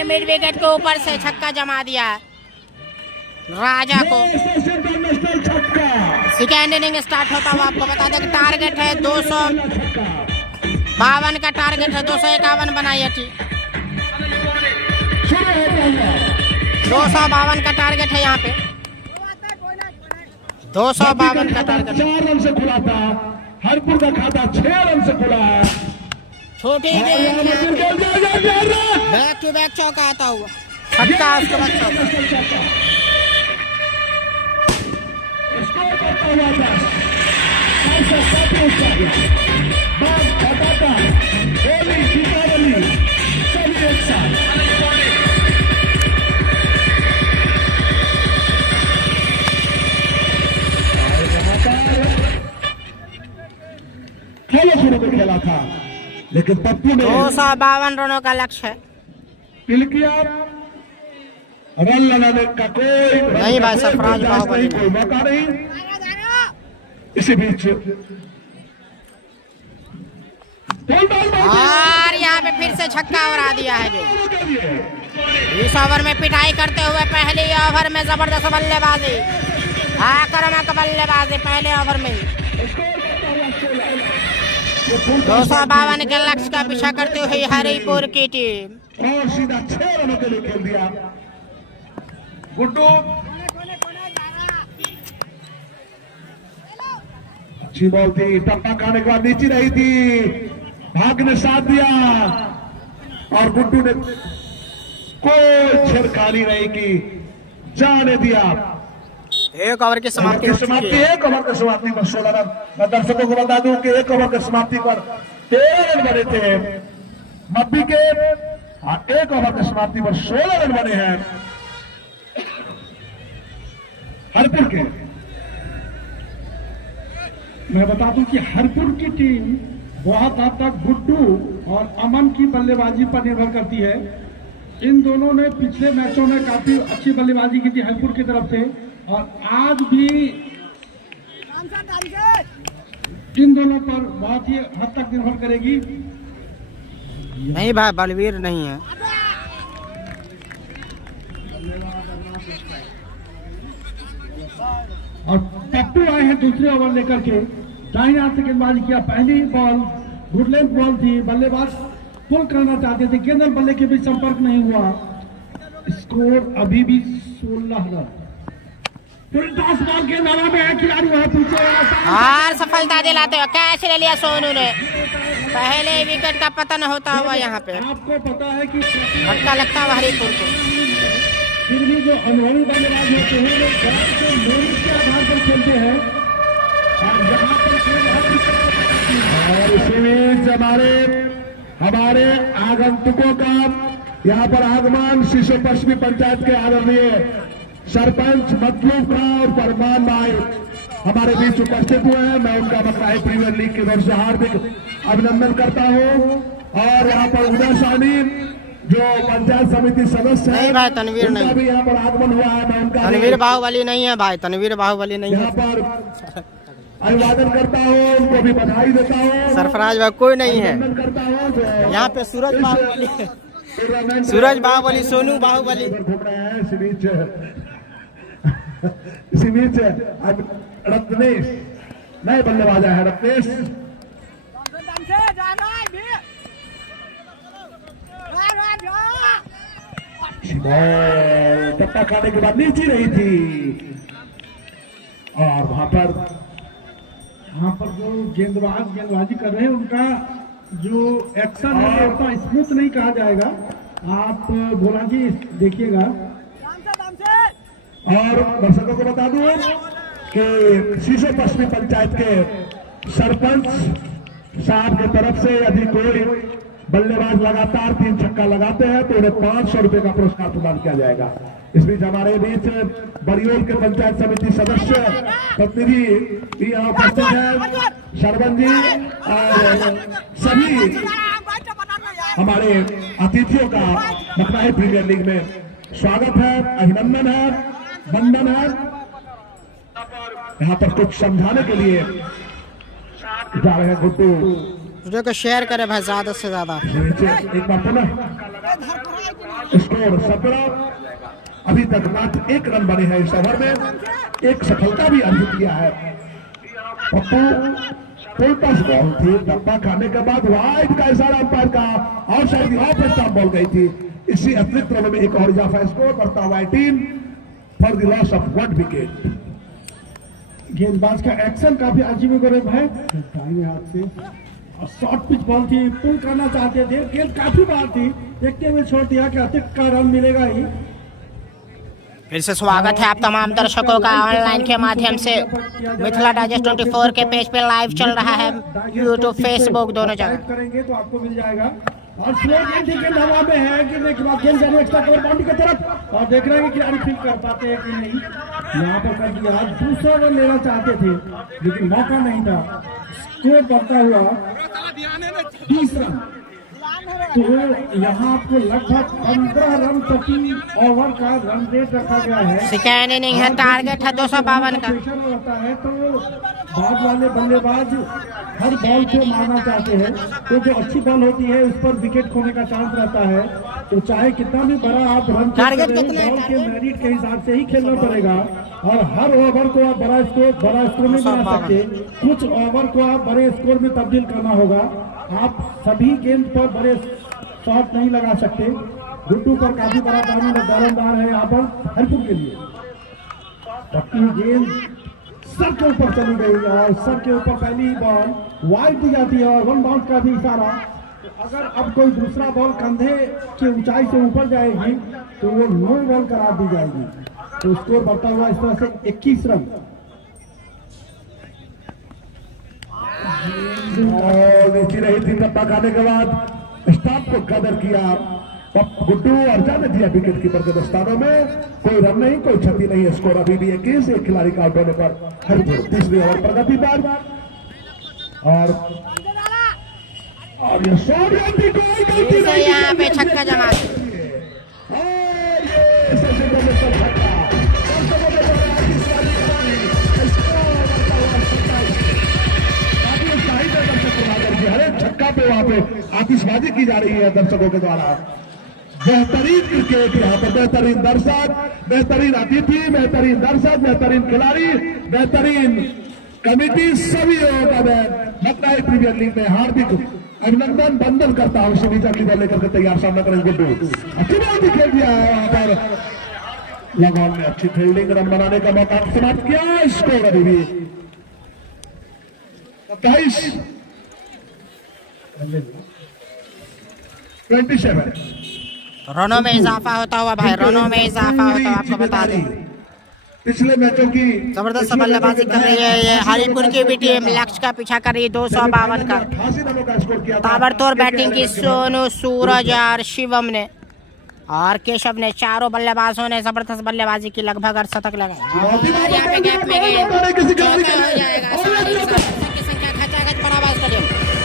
पे mid wicket के ऊपर से छक्का जमा दिया राजा को। सेकेंड इनिंग स्टार्ट होता हुआ आपको बता दें टारगेट है 252 का टारगेट है, 251 बनाई है 252 का टारगेट है यहाँ पे, 252 का टारगेट। 4 रन से खुला था हरपुर का खाता, 6 रन से खुला है। छोटी बैक टू बैक चौका आता हुआ छक्का, उसके बाद चौका। शुरू में खेला था लेकिन पप्पू ने 252 रनों का लक्ष्य है। किया रन लगाने का कोई नहीं भाई सरफराज बाहुबली कोई मौका नहीं। इसी बीच और यहाँ पे फिर से छक्का उड़ा दिया है जी। इस ओवर में पिटाई करते हुए पहले ओवर में जबरदस्त बल्लेबाजी, आक्रामक बल्लेबाजी पहले ओवर में 252 के लक्ष्य का पीछा करते हुए हरिपुर की टीम और सीधा 6 रनों के लिए खेल दिया। गुड्डू अच्छी बॉल थी, टप्पा खाने के बाद नीचे रही थी, भाग ने साथ दिया और गुड्डू ने कोई छेड़खानी नहीं की, जाने दिया। एक ओवर की समाप्ति एक ओवर की समाप्ति पर 16 रन। मैं दर्शकों को बता दूं कि एक ओवर की समाप्ति पर 13 रन बने थे मप्पी के, और एक ओवर की समाप्ति पर 16 रन बने हैं हरपुर के। मैं बता दूं कि हरपुर की टीम बहुत हद तक गुड्डू और अमन की बल्लेबाजी पर निर्भर करती है। इन दोनों ने पिछले मैचों में काफी अच्छी बल्लेबाजी की थी हरपुर की तरफ से, और आज भी इन दोनों पर बहुत ही हद तक निर्भर करेगी। नहीं भाई बलवीर नहीं है। और पप्पू आए हैं दूसरे ओवर लेकर के, दाहिने हाथ से गेंदबाजी किया। पहली बॉल गुड लेंथ बॉल थी, बल्लेबाज पुल करना चाहते थे, गेंद और बल्ले के बीच संपर्क नहीं हुआ। स्कोर अभी भी 16 रन। टॉस बॉल के हवा में है, खिलाड़ी वहां पीछे और सफलता दिलाते हुए कैच ले लिया सोनू ने। पहले विकेट का पतन होता हुआ यहाँ पे आपको पता है कि झटका लगता हुआ हरिपुर को। फिर भी जो अनुभवी बल्लेबाज होते हैं वो ग्राउंड के मेरिट के आधार पर खेलते हैं, और यहाँ पर और इसी बीच हमारे आगंतुकों का यहाँ पर आगमन शीशो पश्चिमी पंचायत के आदरणीय सरपंच मतलूब खां और फरमान भाई हमारे बीच उपस्थित हुए हैं। मैं उनका बकराई प्रीमियर लीग की ओर से हार्दिक अभिनंदन करता हूं। और यहाँ पर उदय साहनी जो पंचायत समिति सदस्य है, नहीं भाई तनवीर नहीं, भी यहाँ पर आगमन हुआ है। मैं उनका तनवीर बाहुबली नहीं है भाई, तनवीर बाहुबली नहीं यहाँ है। पर अभिवादन करता हूँ, उनको भी बधाई देता हूँ, सरफराज भाई कोई नहीं है अभिनंदन करता हूँ। यहाँ पे। सूरज बाहुबली, सोनू बाहुबली घूम रहे हैं। इसी बीच अब रत्नेश नए बल्लेबाज है। रत्नेश टप्पा खाने के बाद नीचे रही थी, और वहां पर जो गेंदबाजी कर रहे हैं उनका जो एक्शन है उतना स्मूथ नहीं कहा जाएगा। आप भोला जी देखिएगा। और दर्शकों को बता दूं कि शीशो पश्चिमी पंचायत के सरपंच साहब की तरफ से यदि कोई बल्लेबाज लगातार 3 छक्का लगाते हैं तो उन्हें 500 रुपए का पुरस्कार प्रदान किया जाएगा। इस बीच हमारे बीच बरियोल के पंचायत समिति सदस्य प्रतिनिधि भी यहाँ उपस्थित है, सरपंच जी और सभी हमारे अतिथियों का बकराई प्रीमियर लीग में स्वागत है, अभिनंदन है, वंदन है। यहाँ पर कुछ समझाने के लिए जा रहे हैं गुड्डू। वीडियो को शेयर करें भाई ज्यादा से ज्यादा। एक बार पुनः स्कोर 17। अभी तक मात्र 1 रन बने हैं इस ओवर में, एक सफलता भी अर्जित किया है। पप्पू पुलटस बॉल थी, डब्बा खाने के बाद वाइड का इशारा अंपायर का, और शायद ऑफ स्टंप बॉल गई थी। इसी अतिरिक्त रनों में एक और इजाफा, स्कोर बढ़ता हुआ 18 for the loss of 1 wicket. गेंदबाज का एक्शन काफी अजीब गरीब है, दाहिने हाथ से और शॉर्ट पिच बॉल थी, पुल करना चाहते थे, गेंद काफी बाहर थी, देखते हुए छोड़ दिया कि अतिरिक्त का रन मिलेगा ही। फिर से स्वागत है आप तमाम दर्शकों का ऑनलाइन के माध्यम से। मिथिला डाइजेस्ट 24 के पेज पे लाइव चल रहा है, यूट्यूब फेसबुक दोनों जगह करेंगे तो आपको मिल जाएगा। और स्लो गेंद हवा में है, गिरने के बाद गेंद एक्स्ट्रा कवर बाउंड्री की तरफ, और देख रहे हैं कि खिलाड़ी फील कर पाते हैं कि नहीं। यहाँ पर कर दिया, दूसरा रन लेना चाहते थे लेकिन मौका नहीं था। स्कोर बढ़ता हुआ 20 रन, तो यहाँ आपको लगभग 15 रन प्रति ओवर का रन रेट रखा गया है। सेकेंड इनिंग है, टारगेट है 252 का। प्रेशर होता है तो बाद वाले बल्लेबाज हर बॉल को मारना चाहते हैं, तो जो अच्छी बॉल होती है उस पर विकेट खोने का चांस रहता है। तो चाहे कितना भी बड़ा आप रन टारगेट कितना है, बॉल के मेरिट के हिसाब से ही खेलना पड़ेगा, और हर ओवर को आप बड़ा स्कोर नहीं बना सकते। कुछ ओवर को आप बड़े स्कोर में तब्दील करना होगा। आप सभी गेंद पर बड़े शॉट नहीं लगा सकते। गुड्डू पर काफी बड़ा दारोमदार है यहाँ पर हरपुर के लिए। पक्की गेंद सर के ऊपर चली गई, और सर के ऊपर पहली बॉल वाइड दी जाती है, और 1 बाउंस का भी इशारा। अगर अब कोई दूसरा बॉल कंधे की ऊंचाई से ऊपर जाएगी तो वो नो बॉल करार दी जाएगी। तो स्कोर बढ़ता हुआ इस तरह से 21 रन। और नीचे रही थी, डब्बा खाने के बाद स्टंप को कदर किया गुड्डू, और जाने दिया विकेट कीपर के दस्तानों में। कोई रन नहीं, कोई क्षति नहीं। स्कोर अभी भी 21, एक खिलाड़ी का आउट होने पर हरपुर तीसरी ओवर प्रगति पर। और ये शॉट यहाँ पे छक्का जमा। छक्का पे वहां पे आतिशबाजी की जा रही है दर्शकों के द्वारा। बेहतरीन क्रिकेट यहाँ पर, बेहतरीन दर्शक, बेहतरीन अतिथि, बेहतरीन दर्शक, बेहतरीन खिलाड़ी, बेहतरीन कमेटी, सभी लोगों का मैं लखनऊ प्रीमियर लीग में हार्दिक अभिनंदन वंदन करता हूँ। शिवी अगली बॉल लेकर के तैयार, सामना करेंगे गुड्डू। अच्छी बॉल भी खेल दिया है वहां पर, लगॉन में अच्छी फील्डिंग, रन बनाने का मौका समाप्त किया। स्कोर अभी भी 27 रनों में इजाफा होता हुआ भाई, रनों में इजाफा होता हुआ आपको बता दें। पिछले मैचों की जबरदस्त बल्लेबाजी कर रही है ये हरिपुर की भी टीम, लक्ष्य का पीछा कर रही है 252 का। 88 रनों का स्कोर किया था। ताबड़तोड़ बैटिंग की सोनू, सूरज और शिवम ने, और केशव ने, चारों बल्लेबाजों ने जबरदस्त बल्लेबाजी की, लगभग 8 शतक लगाए। और यहाँ पे गैप में गेंद चौका हो जाएगा। दर्शक की संख्या खचाखच बड़ा स्टेडियम,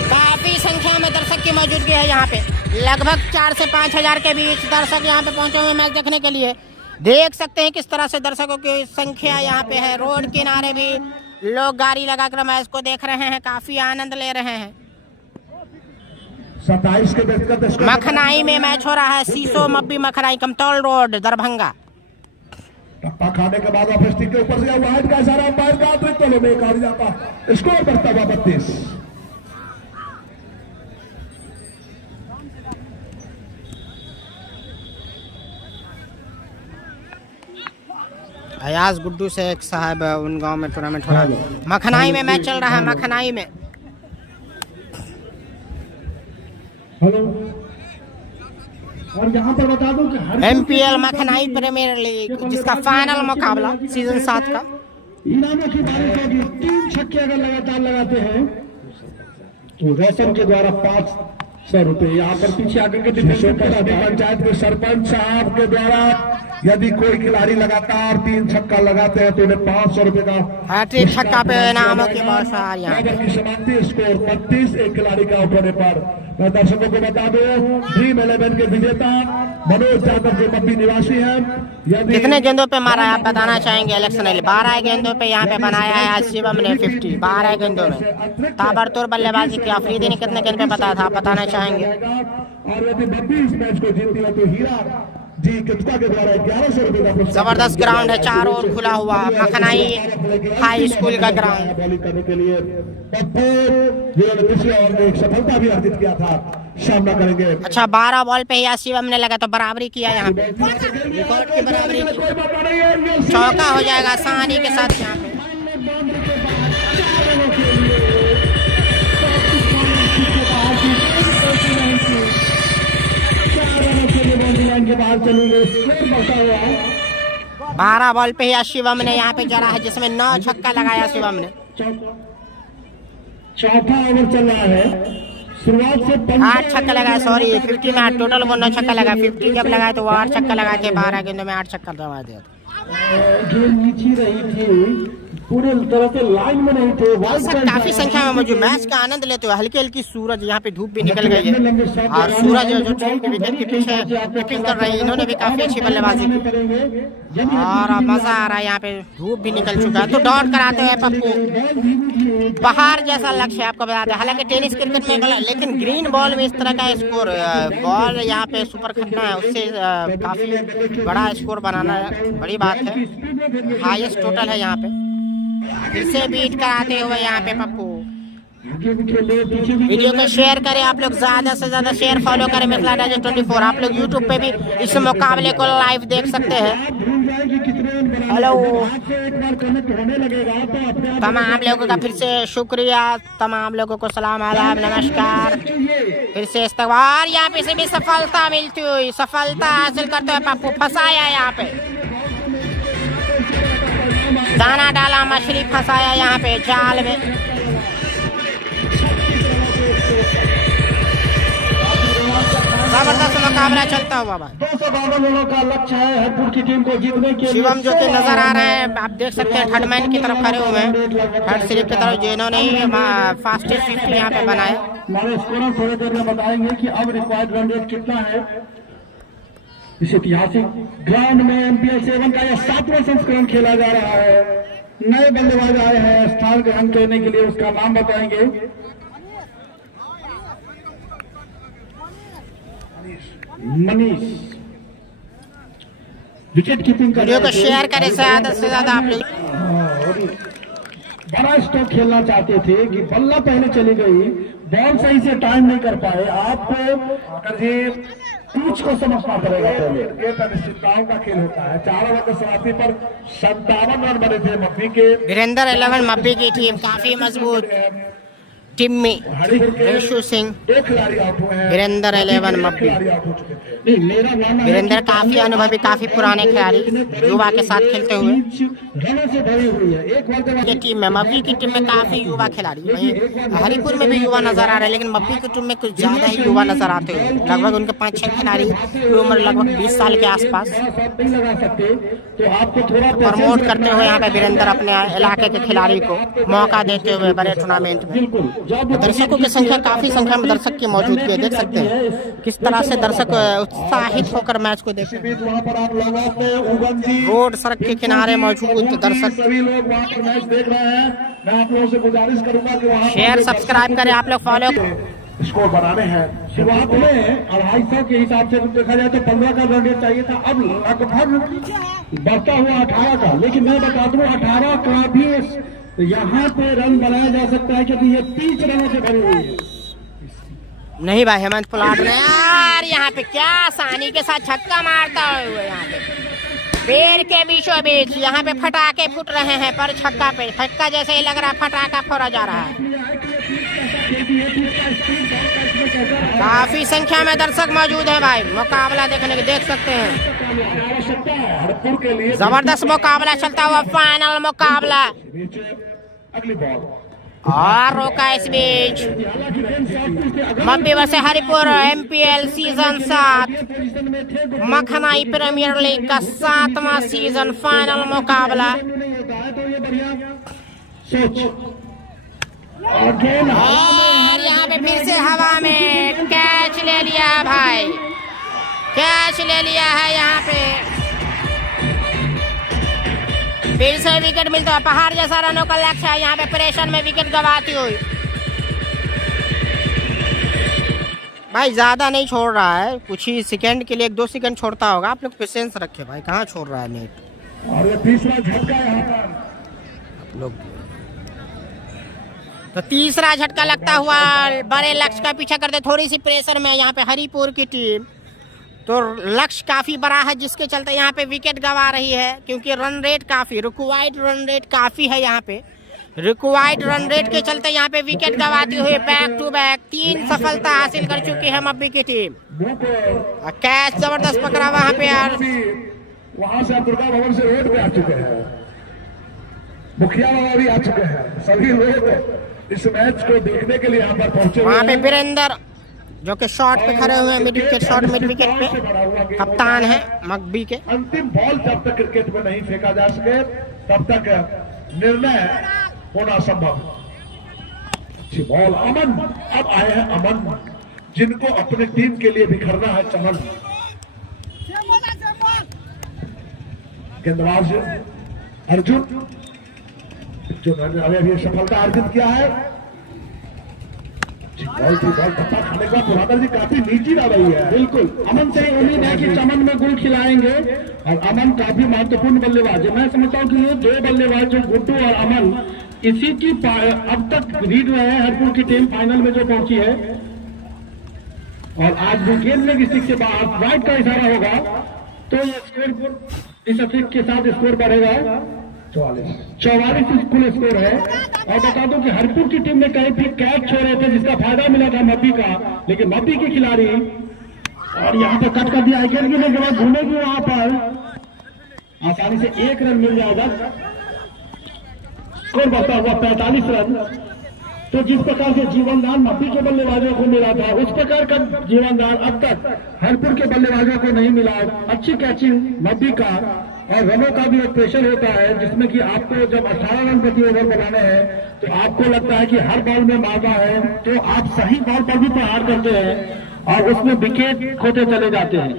काफी संख्या में दर्शक की मौजूदगी है यहाँ पे। लगभग 4 से 5 हजार के बीच दर्शक यहाँ पे पहुंचे हुए मैच देखने के लिए। देख सकते हैं किस तरह से दर्शकों की संख्या यहाँ पे है। रोड किनारे भी लोग गाड़ी लगाकर मैच को देख रहे हैं, काफी आनंद ले रहे हैं। 27 के व्यक्तिगत स्कोर मखनाई में मैच हो रहा है, सीसो मब्बी मखनाई, कमतौल रोड, दरभंगा। टप्पा खाने के बाद वापस टीम के ऊपर से वाइड का इशारा अंपायर का, अतिरिक्त बॉलों में एक और जाता। स्कोर बढ़ता हुआ 32। अयाज गुड्डू से एक साहब उन गांव में टूर्नामेंट हो रहा है। मखनाई में मैच चल रहा है, मखनाई में। हेलो, और यहाँ पर बता दूं कि MPL मखनाई प्रीमियर लीग, जिसका फाइनल मुकाबला सीजन 7 का। इनामों की बारिश होगी। 3 छक्के अगर लगातार लगाते हैं तो रोशन के द्वारा 500 रुपए। यहाँ पर पीछे आकर के पंचायत के सरपंच साहब के द्वारा यदि कोई खिलाड़ी लगातार 3 छक्का लगाते हैं तो उन्हें 500 रुपए का हैट्रिक छक्का पे इनामों की बौछार। यहाँ की समाप्ति। स्कोर 32, एक खिलाड़ी का आउट होने पर। मैं दर्शकों को बता दूं, ड्रीम 11 के विजेता मनोज यादव जो मप्पी निवासी हैं, कितने गेंदों पे मारा है आप बताना चाहेंगे? इलेक्शन 12 गेंदों पे यहाँ पे बनाया है आज शिवम ने 50, 12 गेंदों में। ताबड़तोड़ बल्लेबाजी की। अफरीदी ने कितने गेंद पे बताया था आप बताना चाहेंगे? और यदि बब्बी इस मैच को जीतती है तो हीरा जी कितका के द्वारा 1100 रुपए का पुरस्कार। जबरदस्त ग्राउंड है, चारों ओर खुला हुआ मखनाई हाई स्कूल का ग्राउंड। बॉलिंग करने के लिए पप्पू जिन्होंने पिछले ओवर में एक सफलता भी अर्जित किया था, सामना करेंगे। अच्छा 12 बॉल पे ही शिवम ने लगा तो बराबरी किया, यहाँ पे रिकॉर्ड की बराबरी की। चौका हो जाएगा आसानी के साथ यहाँ पे। के बाद चलेंगे 12 बॉल पे ही शिवम ने यहाँ पे जरा है, जिसमें 9 छक्का लगाया शिवम ने। चौथा ओवर चल रहा है, शुरुआत से 8 छक्का लगाया, सॉरी 50 में 8 टोटल वो 9 छक्का लगा। 50 जब लगाया तो वो 8 छक्का लगा के 12 गेंदों में 8 छक्का दबा दिया। गेंद नीचे रही थी, पूरे तरह से लाइन में नहीं थे। काफी संख्या में मौजूद मैच का आनंद लेते हुए हल्की हल्की सूरज, यहाँ पे धूप भी निकल गई है और सूरज जो टीम के विकेट के पीछे कीपिंग कर रही है, इन्होंने भी काफी अच्छी बल्लेबाजी की और मजा आ रहा है। यहाँ पे धूप भी निकल चुका है तो डॉट कराते हैं पप्पू। बाहर जैसा लक्ष्य आपको बताते हैं, हालांकि टेनिस क्रिकेट में लेकिन ग्रीन बॉल में इस तरह का स्कोर बॉल यहाँ पे सुपर खटना है, उससे काफी बड़ा स्कोर बनाना बड़ी बात है। हाईएस्ट टोटल है यहाँ पे, फिर से बीट कराते हुए यहाँ पे पप्पू। वीडियो को शेयर करें आप लोग, ज्यादा से ज्यादा शेयर फॉलो करें मिथिला डाइजेस्ट 24। आप लोग यूट्यूब पे भी इस मुकाबले को लाइव देख सकते हैं। हेलो तमाम लोगों का फिर से शुक्रिया, तमाम लोगों को सलाम आदाब नमस्कार। फिर से इस्तकबाल, यहाँ पे से भी सफलता मिलती हुई, सफलता हासिल करते हुए पप्पू फंसाया यहाँ पे, दाना डाला मछली फंसाया यहाँ पे जाल में। जबरदस्त मुकाबला चलता हुआ बाबा। 252 रनों का लक्ष्य है हरपुर की टीम को जीतने के लिए। शिवम जो कि नजर आ रहे हैं, आप देख सकते हैं थर्ड मैन की तरफ खड़े हुए हैं, थर्ड स्लिप की तरफ, जिन्होंने ही फास्टेस्ट 50 यहाँ पे बनाए। हमारे स्कोर थोड़ी देर में बताएंगे कि अब रिक्वायर्ड रन रेट कितना है। इस ऐतिहासिक ग्राउंड में एमपीएल 7 का यह 7वां संस्करण खेला जा रहा है। नए बल्लेबाज आए हैं स्थान ग्रहण करने के लिए, उसका नाम बताएंगे। मनीष विकेट कीपिंग वीडियो को शेयर करें ज्यादा से ज्यादा आप लोग। बड़ा स्ट्रोक खेलना चाहते थे कि बल्ला पहले चली गई, बॉल सही से टाइम नहीं कर पाए। आपको पिच को समझना पड़ेगा। ये अनिश्चितताओं का खेल होता है। 4 ओवर की समाप्ति पर 57 रन बने थे मप्पी के। वीरेंद्र 11 मप्पी की टीम काफी मजबूत टीम में, रेशु सिंह, 2 खिलाड़ी आउट हुए हैं। वीरेंद्र 11 मप्पी। वीरेंद्र काफी अनुभवी, काफी पुराने खिलाड़ी, युवा के साथ खेलते हुए ये टीम में। मप्पी की टीम में काफी युवा खिलाड़ी, वहीं हरिपुर में भी युवा नजर आ रहे हैं, लेकिन मप्पी की टीम में कुछ ज्यादा ही युवा नजर आते हुए। लगभग उनके 5-6 खिलाड़ी की उम्र लगभग 20 साल के आसपास। प्रमोट करते हुए यहाँ पे वीरेंद्र अपने इलाके के खिलाड़ी को मौका देते हुए बड़े टूर्नामेंट में। दर्शकों की संख्या, काफी संख्या में दर्शक की मौजूदगी है, देख सकते हैं किस तरह से दर्शक उत्साहित होकर मैच को देख रहे हैं। रोड सड़क के किनारे मौजूद दर्शक, सभी लोग वहाँ पर मैच देख रहे हैं। मैं आप लोगों से गुजारिश करूंगा कि वहाँ शेयर सब्सक्राइब करें आप लोग, फॉलो स्कोर बनाने हैं। शुरुआत में 250 के हिसाब से देखा जाए तो 15 का रन रेट चाहिए था, अब लगभग बढ़ता हुआ 18 का। लेकिन मैं बता दूं 18 का भी यहाँ पे रन बनाया जा सकता है क्योंकि ये 30 रनों से भरी हुई है। नहीं भाई, हेमंत पुलाट ने यार यहाँ पे क्या आसानी के साथ छक्का मारता हुआ, यहाँ पे पेड़ के बीचों बीच यहाँ पे फटाके फूट रहे हैं, पर छक्का पे छक्का जैसे ही लग रहा है फटाका फोड़ा जा रहा है। काफी संख्या में दर्शक मौजूद है भाई, मुकाबला देखने के देख सकते हैं। जबरदस्त मुकाबला चलता हुआ, फाइनल मुकाबला। अगली बॉल और रोका इस बीच Mappi versus Haripur MPL season 7 Makhnai premier league का 7वां सीजन फाइनल मुकाबला। और यहाँ पे फिर से हवा में कैच ले लिया है भाई, कैच ले लिया है यहाँ पे। फिर से विकेट मिलता है, पहाड़ जैसा रनों का लक्ष्य है यहाँ पे, प्रेशर में विकेट गवाती हुई। भाई ज्यादा नहीं छोड़ रहा है, कुछ ही सेकंड के लिए 1-2 सेकंड छोड़ता होगा। आप लोग पेशेंस रखे भाई, कहाँ छोड़ रहा है नेट और ये तीसरा झटका यहाँ पर आप लोग। तो तीसरा झटका लगता हुआ बड़े लक्ष्य का पीछा करते, थोड़ी सी प्रेशर में यहाँ पे हरिपुर की टीम। तो लक्ष्य काफी बड़ा है जिसके चलते यहाँ पे विकेट गंवा रही है, क्योंकि रन रेट काफी रिक्वायर्ड रन रेट काफी है यहाँ पे। रिक्वायर्ड रन रेट के चलते यहाँ पे विकेट गंवाते हुए बैक टू बैक 3 सफलता हासिल कर चुकी है मब्बी की टीम। कैच जबरदस्त पकड़ा वहाँ पे यार। वहां से दुर्गा भवन से रोड पे आ चुके हैं, मुखिया बाबा भी आ चुके हैं, सभी लोग इस मैच को देखने के लिए यहाँ पर पहुंचे। वहाँ पे वीरेंद्र जो कि शॉट पे खड़े हुए हैं, mid wicket shot, mid wicket पे कप्तान है मब्बी के। अंतिम बॉल जब तक क्रिकेट में नहीं फेंका जा सके तब तक निर्णय होना संभव। अच्छी बॉल अमन, अब आए हैं अमन जिनको अपनी टीम के लिए बिखरना है चमन। गेंदबाज अर्जुन जो अभी सफलता अर्जित किया है। बॉल धप्पा खाने का पुराना जी काफी नीची आ रही है। बिल्कुल अमन से उम्मीद है कि चमन में गुल खिलाएंगे और अमन काफी महत्वपूर्ण बल्लेबाज है। मैं समझता हूँ कि ये 2 बल्लेबाज जो गुड्डू और अमन इसी की अब तक लीड रहे हैं। हरपुर की टीम फाइनल में जो पहुंची है और आज भी गेंद में स्टिक के बाद राइट का इशारा होगा तो ये शेरपुर इस स्टिक के साथ स्कोर बढ़ेगा। 44 कुल स्कोर है। और बता दूं कि हरपुर की टीम ने कहीं भी कैच छोड़े थे जिसका फायदा मिला था मब्बी का, लेकिन मब्बी के खिलाड़ी और यहाँ पर कट कर दिया। गेंद गिरने के बाद घूमेगी वहां पर आसानी से 1 रन मिल जाएगा। स्कोर बढ़ता हुआ 45 रन। तो जिस प्रकार से जीवनदान मब्बी के बल्लेबाजों को मिला था उस प्रकार का जीवनदान अब तक हरपुर के बल्लेबाजों को नहीं मिला। अच्छी कैचिंग मब्बी का और रनों का भी एक प्रेशर होता है जिसमें कि आपको जब 18 रन प्रति ओवर बनाने हैं तो आपको लगता है कि हर बॉल में मारना है तो आप सही बॉल पर भी प्रहार करते हैं और उसमें विकेट खोते चले जाते हैं।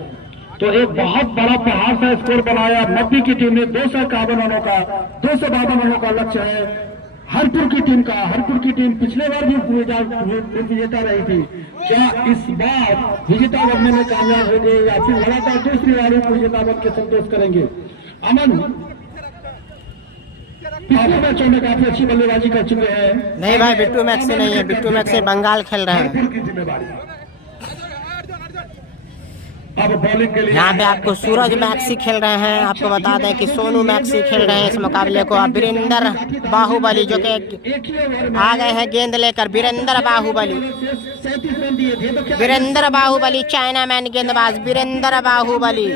तो एक बहुत बड़ा पहाड़ सा स्कोर बनाया मब्बी की टीम ने। 251 रनों का 252 रनों का लक्ष्य है हरपुर की टीम का। हरपुर की टीम पिछले बार भी विजेता रही थी, क्या इस बार विजेता बनने में कामयाब होंगे या फिर लगातार दूसरी बार विजेता बन के संतोष करेंगे? अमन पिछले मैचों में काफी अच्छी बल्लेबाजी कर चुके हैं। नहीं भाई, बिट्टू मैक्सी नहीं है, बिट्टू मैक्सी बंगाल खेल रहे हैं। अब बॉलिंग के लिए यहाँ पे आपको सूरज मैक्सी खेल रहे हैं। आपको बता दें कि सोनू मैक्सी खेल रहे हैं इस मुकाबले को। अब वीरेंद्र बाहुबली जो कि आ गए हैं गेंद लेकर। वीरेंद्र बाहुबली चाइना मैन गेंदबाज वीरेंद्र बाहुबली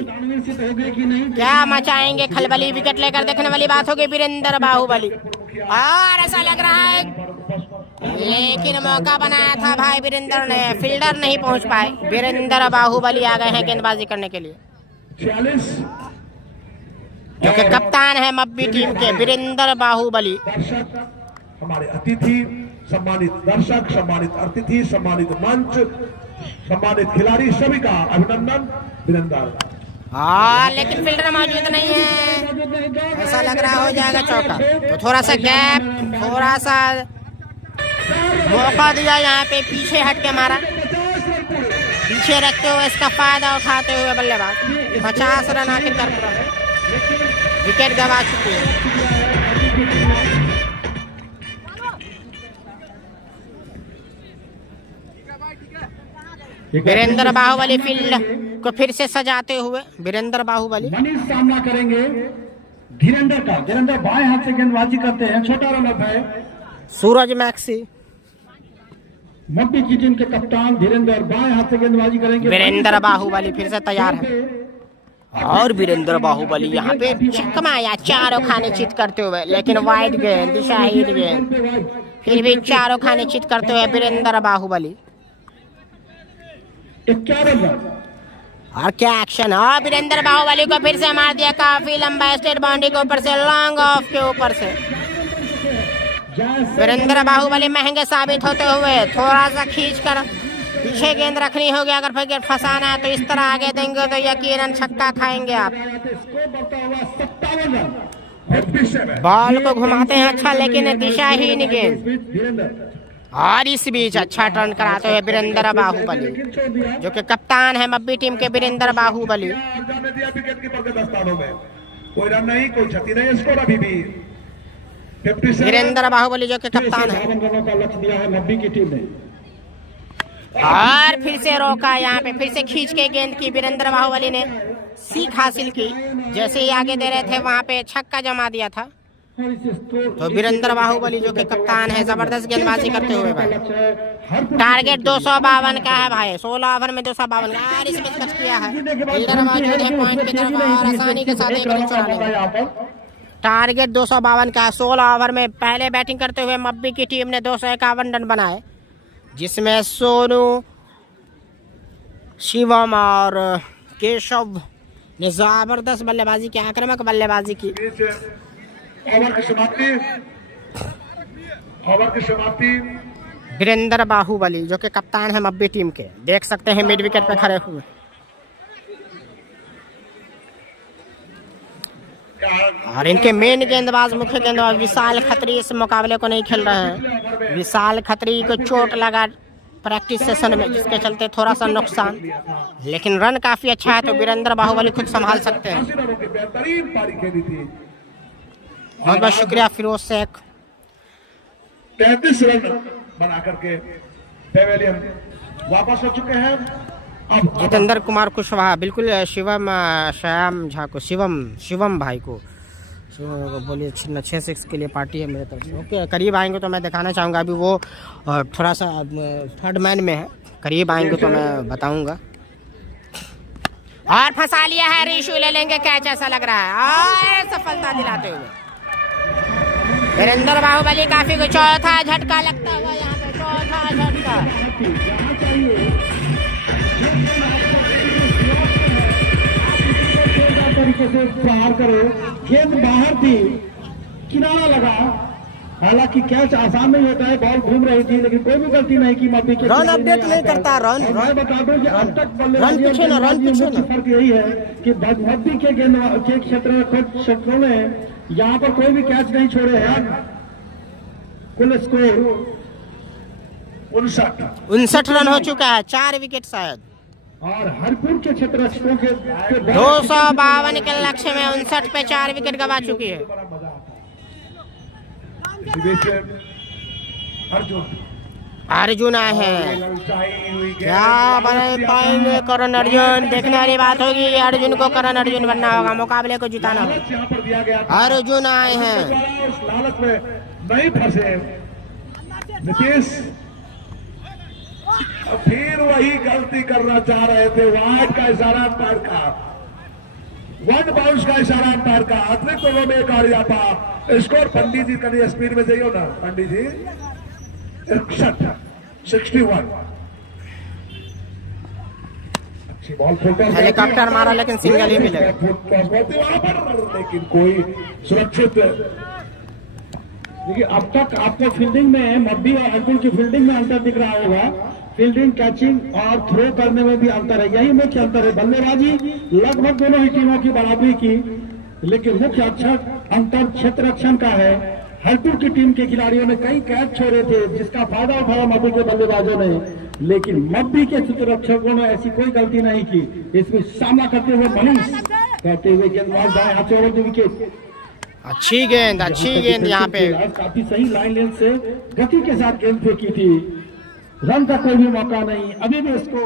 क्या मचाएंगे खलबली। विकेट लेकर देखने वाली बात होगी वीरेंद्र बाहुबली। और ऐसा लग रहा है लेकिन मौका बनाया था भाई वीरेंद्र ने, फील्डर नहीं पहुंच पाए। वीरेंद्र बाहुबली आ गए हैं गेंदबाजी करने के लिए, 46 जो कि कप्तान है मब्बी टीम के वीरेंद्र बाहुबली। दर्शक हमारे अतिथि, सम्मानित दर्शक, सम्मानित अतिथि, सम्मानित मंच, सम्मानित खिलाड़ी सभी का अभिनंदन। वीरेंद्र हाँ, लेकिन फील्डर मौजूद नहीं है। ऐसा लग रहा हो जाएगा चौका। तो थोड़ा सा गैप, थोड़ा सा मौका दिया, यहाँ पे पीछे हट के मारा, पीछे रखते हुए इसका फायदा उठाते हुए बल्लेबाज 50 रन आखिरकार पूरा विकेट गंवा चुके हैं। वीरेंद्र बाहुबली फील्ड को फिर से सजाते हुए वीरेंद्र बाहुबली मनीष सामना करेंगे धीरेंद्र का। धीरेंद्र बाएं हाथ से गेंदबाजी करते हैं, छोटा रन अप है। सूरज मैक्सी मब्बी की टीम के कप्तान धीरेंद्र बाएं हाथ से गेंदबाजी करेंगे। वीरेंद्र बाहुबली फिर से तैयार है और वीरेंद्र बाहुबली यहाँ पे चकमाया चारों खाने चित करते हुए, लेकिन वाइड गेंद, दिशाहीन गेंद, फिर भी चारों खाने चित करते हुए वीरेंद्र बाहुबली। 51 रन और क्या एक्शन है। वीरेंद्र बाहुबली को फिर से मार दिया काफी लंबा स्टेट बाउंड्री के ऊपर से, लॉन्ग ऑफ के ऊपर से। वीरेंद्र बाहुबली महंगे साबित होते हुए थोड़ा सा खींचकर पीछे गेंद रखनी होगी। अगर विकेट फंसाना है तो इस तरह आगे देंगे तो यकीनन छक्का खाएंगे आप। बॉल को घुमाते हैं अच्छा, लेकिन दिशाहीन गेंद। और इस बीच अच्छा टर्न कराते हुए वीरेंद्र बाहुबली, जो कि कप्तान है मब्बी टीम के वीरेंद्र बाहुबली। जाने दिया विकेट कीपर के दस्तानों में, कोई रन नहीं, कोई क्षति नहीं, स्कोर अभी भी 57। वीरेंद्र बाहुबली जो कि कप्तान है, 52 रनों का लक्ष्य दिया है मब्बी की टीम ने। और फिर से रोका, यहाँ पे फिर से खींच के गेंद की वीरेंद्र बाहुबली ने सीख हासिल की। जैसे ही आगे दे रहे थे वहां पे छक्का जमा दिया था। तो वीरेंद्र बाहुबली जो कि कप्तान है जबरदस्त गेंदबाजी करते हुए भाई। टारगेट 252 का है भाई, 16 ओवर में 252 का। और इसमें कच किया है फील्डर मौजूद है पॉइंट की तरफ और आसानी के साथ एक रन चुरा लेंगे। टारगेट 252 का है। 16 ओवर में पहले बैटिंग करते हुए मब्बी की टीम ने 251 रन बनाए, जिसमें सोनू, शिवम और केशव ने जबरदस्त बल्लेबाजी की, आक्रामक बल्लेबाजी की। ओवर की समाप्ति वीरेंद्र बाहुबली जो कि कप्तान है मब्बी टीम के, देख सकते हैं मिड विकेट पे खड़े हुए। और इनके मेन गेंदबाज, मुख्य गेंदबाज विशाल खत्री इस मुकाबले को नहीं खेल रहे हैं। विशाल खत्री को चोट लगा प्रैक्टिस सेशन में, जिसके चलते थोड़ा सा नुकसान, लेकिन रन काफी अच्छा है तो वीरेंद्र बाहुबली खुद संभाल सकते हैं। बेहतरीन पारी खेली थी। बहुत बहुत शुक्रिया फिरोज शेख। 33 रन बना करके पेवेलियन वापस हो चुके हैं। अब जितेंद्र कुमार कुशवाहा, बिल्कुल शिवम श्याम झा को, शिवम भाई को बोलिए 6-6 के लिए पार्टी है मेरे तरफ से। ओके, करीब आएंगे तो मैं दिखाना चाहूँगा। अभी वो थोड़ा सा थर्ड मैन में है, करीब आएंगे तो मैं बताऊँगा। और फंसा लिया है ऋषु, ले लेंगे कैच ऐसा लग रहा है, और सफलता दिलाते हुए वीरेंद्र बाहुबली काफी को चौथा झटका लगता हुआ, यहाँ पे चौथा झटका। तरीके से प्रहार करो, गेंद बाहर थी, किनारा लगा। हालांकि कैच आसान नहीं होता है, बॉल घूम रही थी, लेकिन कोई भी गलती नहीं की मब्बी के। रन अपडेट नहीं करता, रन बता दो कि अब तक रन पीछे ना फर्क यही है कि मब्बी के गेंद के क्षेत्र में कुछ क्षेत्रों में यहाँ पर कोई भी कैच नहीं छोड़े हैं। कुल स्कोर 59 रन हो चुका है, 4 विकेट शायद। और हरपुर के क्षेत्र रक्षकों के 252 के लक्ष्य में 59 पे 4 विकेट गवा चुकी है। अर्जुन आए हैं, क्या बने पाएंगे करण अर्जुन, देखने वाली बात होगी। अर्जुन को करण अर्जुन बनना होगा, मुकाबले को जिताना होगा। अर्जुन आए हैं, उस लालच में नहीं फंसे नीतीश, फिर वही गलती करना चाह रहे थे। वाइड का इशारा अंपायर का, 1 बाउंस का इशारा अंपायर का, अतिरिक्त ओवर में एक आ था। स्कोर पंडित जी कभी स्पीड में जाइयो ना पंडित जी। 61 अच्छी बॉल, हेलीकॉप्टर मारा लेकिन सिंगल ही मिलेगा। लेकिन कोई सुरक्षित। देखिए अब तक आपको फील्डिंग में मब्बी और अर्जुन की फील्डिंग में अंतर दिख रहा होगा। फील्डिंग, कैचिंग और थ्रो करने में भी अंतर है, यही मुख्य अंतर है। बल्लेबाजी लगभग दोनों ही टीमों की बराबरी की, लेकिन मुख्य अंतर क्षेत्र रक्षण का है। हरपुर की टीम के खिलाड़ियों ने कई कैच छोड़े थे, जिसका फायदा उठाया मब्बी के बल्लेबाजों ने, लेकिन मब्बी के क्षेत्र रक्षकों ने ऐसी कोई गलती नहीं की। इसमें सामना करते हुए मनीष कहते हुए गेंदबाज दाएं हाथ से ओवर द विकेट। अच्छी गेंद यहाँ पे काफी सही लाइन लेंथ से गति के साथ गेंद फेंकी थी, रन का कोई भी मौका नहीं। अभी भी इसको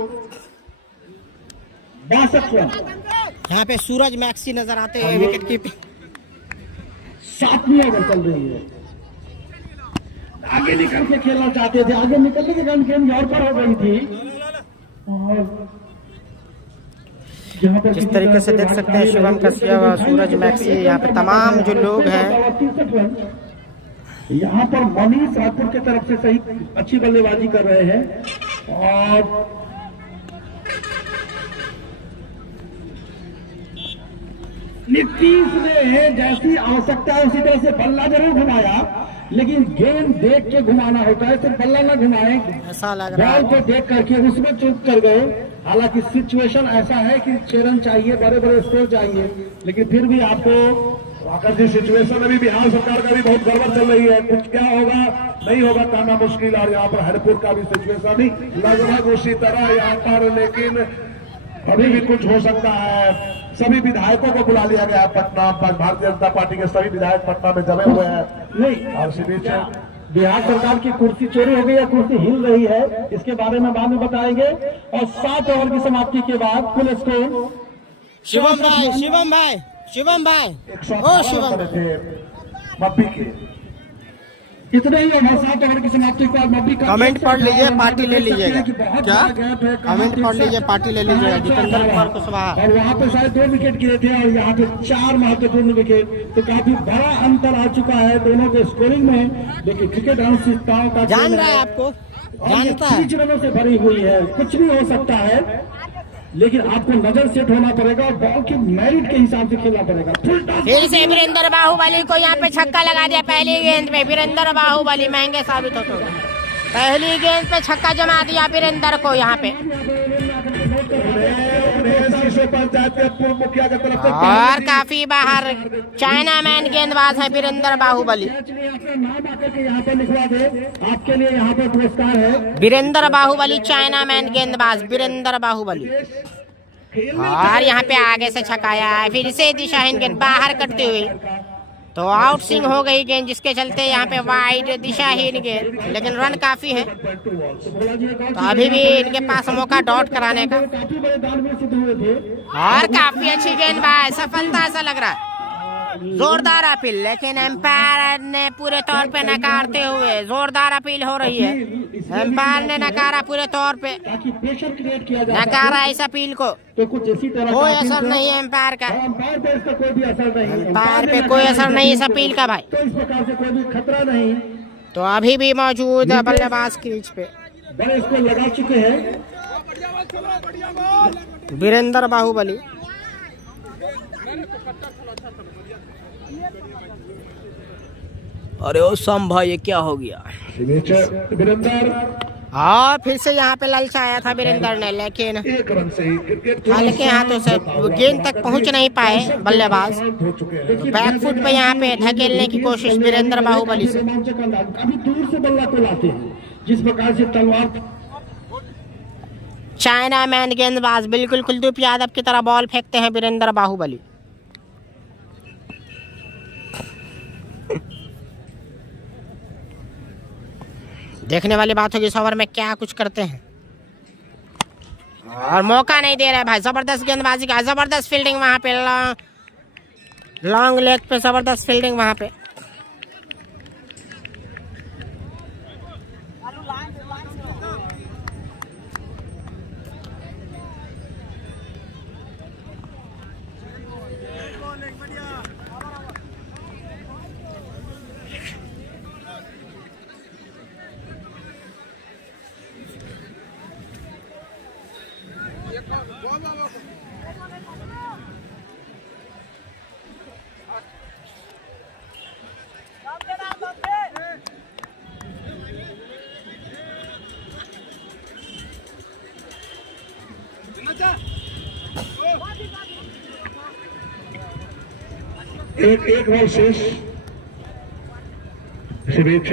62 रन। यहाँ पे सूरज मैक्सी नजर आते हैं विकेट कीपिंग। 7वीं ओवर चल रही है, आगे निकल के खेलना चाहते थे, आगे निकलने के कारण गेंद और पर हो गई थी। और जिस तरीके से देख सकते हैं शिवम कश्यप और सूरज मैक्सी, यहाँ पे तमाम जो लोग हैं, यहाँ पर मनीष रायपुर की तरफ से सही अच्छी बल्लेबाजी कर रहे हैं। और नीतीश ने जैसी आवश्यकता है उसी तरह से बल्ला जरूर घुमाया, लेकिन गेंद देख के घुमाना होता है, सिर्फ बल्ला ना घुमाए। ऐसा लग रहा है बॉल को देख करके उसमें चूक कर गए। हालांकि सिचुएशन ऐसा है कि 6 रन चाहिए, बड़े बड़े स्कोर चाहिए, लेकिन फिर भी आपको आकर जी सिचुएशन अभी बिहार सरकार का भी बहुत गड़बड़ चल रही है, कुछ क्या होगा नहीं होगा कहना मुश्किल। और यहाँ पर हरिपुर का भी सिचुएशन भी लगभग उसी तरह यहाँ पर, लेकिन अभी भी कुछ हो सकता है। सभी विधायकों को बुला लिया गया है पटना, भारतीय जनता पार्टी के सभी विधायक पटना में जमे हुए हैं। नहीं, और इसी बीच बिहार सरकार की कुर्सी चोरी हो गई है, कुर्सी हिल रही है, इसके बारे में बाद में बताएंगे। और 7 ओवर की समाप्ति के बाद कुल स्कोर शिवम भाई, शिवम भाई, शिवम भाई, ओ शिवम थे मप्पी के। इतने ही ओवर 7 ओवर की समाप्ति के बाद मप्पी का कमेंट पढ़ लीजिए, पार्टी ले लीजिएगा। क्या कमेंट पढ़ लीजिए, पार्टी ले लीजिएगा। जितेंद्र कुमार कुशवाहा, और वहाँ पे शायद 2 विकेट गिरे थे और यहाँ पे 4 महत्वपूर्ण विकेट, तो काफी बड़ा अंतर आ चुका है दोनों के स्कोरिंग में। देखिए क्रिकेट अनिश्चितताओं का जान रहा है आपको, जानता है 30 रनों से भरी हुई है, कुछ भी हो सकता है, लेकिन आपको नजर सेट होना पड़ेगा और बॉल के मेरिट के हिसाब से खेलना पड़ेगा। फिर से वीरेंद्र बाहुबली को यहाँ पे छक्का लगा दिया पहली गेंद पे। वीरेंद्र बाहुबली महंगे साबित होते हैं। पहली गेंद पे छक्का जमा दिया वीरेंद्र को यहाँ पे, पंचायत के पूर्व मुखिया की तरफ से और काफी बाहर चाइना मैन गेंदबाज है वीरेंद्र बाहुबली। नाम आकर के यहाँ पे लिखवा दे, आपके लिए यहाँ पे पुरस्कार है। वीरेंद्र बाहुबली चाइना मैन गेंदबाज वीरेंद्र बाहुबली, और यहाँ पे आगे से छकाया है। फिर से दिशाहीन गेंद बाहर करते हुए, तो आउट स्विंग हो गई गेंद, जिसके चलते यहाँ पे वाइड दिशाहीन गेंद, लेकिन रन काफी है। तो अभी भी इनके पास मौका डॉट कराने का, काफी बड़े दान में सिद्ध हुए थे। और काफी अच्छी गेंदबाज, सफलता ऐसा लग रहा है। जोरदार अपील, लेकिन एम्पायर ने पूरे तौर पे नकारते हुए, जोरदार अपील हो रही है, एम्पायर ने नकारा पूरे तौर पे, ताकि प्रेशर क्रिएट किया जा नकारा इस अपील को। तो कुछ इसी तरह कोई असर नहीं है एम्पायर का, अंपायर पे इसका कोई भी असर नहीं, एम्पायर पे कोई असर नहीं इस अपील का भाई। तो इस प्रकार से कोई भी खतरा नहीं। तो अभी भी मौजूद है बल्लेबाज क्रीज पे बड़े स्कोर लगा चुके हैं वीरेंद्र बाहुबली। अरे ओ सम भाई, ये क्या हो गया? वीरेंद्र हाँ, फिर से यहाँ पे ललचाया था वीरेंद्र ने, लेकिन 1 रन से ही क्रिकेट हल्के हाथों से गेंद तक पहुंच नहीं पाए बल्लेबाज। हो चुके हैं। बैकफुट पे यहाँ पे धकेलने की कोशिश वीरेंद्र बाहुबली से। रोमांचक अंदाज, अभी दूर से बल्ला को लाते हैं, जिस प्रकार से तलवार चाइना मैन गेंदबाज बिल्कुल कुलदीप यादव की तरह बॉल फेंकते हैं वीरेंद्र बाहुबली। देखने वाली बात होगी इस ओवर में क्या कुछ करते हैं, और मौका नहीं दे रहा है भाई। जबरदस्त गेंदबाजी का, जबरदस्त फील्डिंग वहां पे, लॉन्ग लेग पे जबरदस्त फील्डिंग वहां पे। एक बॉल शेष। इसी बीच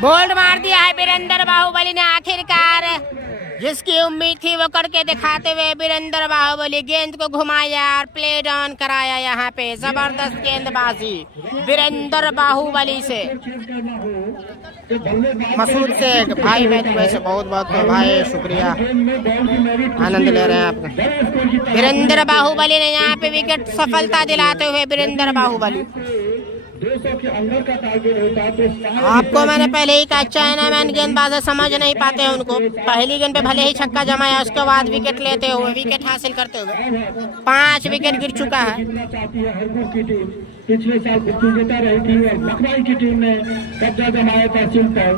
बोल्ड मार दिया है वीरेंद्र बाहुबली ने आखिरकार, जिसकी उम्मीद थी वो करके दिखाते हुए वीरेंद्र बाहुबली गेंद को घुमाया और प्ले डाउन कराया। यहाँ पे जबरदस्त गेंदबाजी वीरेंद्र बाहुबली से। मसूद शेख भाई, मैं वैसे बहुत बहुत भाई शुक्रिया, आनंद ले रहे हैं आपका। वीरेंद्र बाहुबली ने यहाँ पे विकेट सफलता दिलाते हुए वीरेंद्र बाहुबली। 200 के अंदर का टारगेट होता है तो आपको मैंने पहले ही कहा, चाइना मैन गेंदबाज समझ नहीं पाते हैं उनको। पहली गेंद पे भले ही छक्का जमाया, उसके बाद विकेट लेते हुए, विकेट हासिल करते हुए 5 विकेट गिर चुका है। जीतना चाहती है हरपुर की टीम। पिछले साल विजेता रही थी और लखनऊ की टीम ने कब्जा जमाया तहसील पर,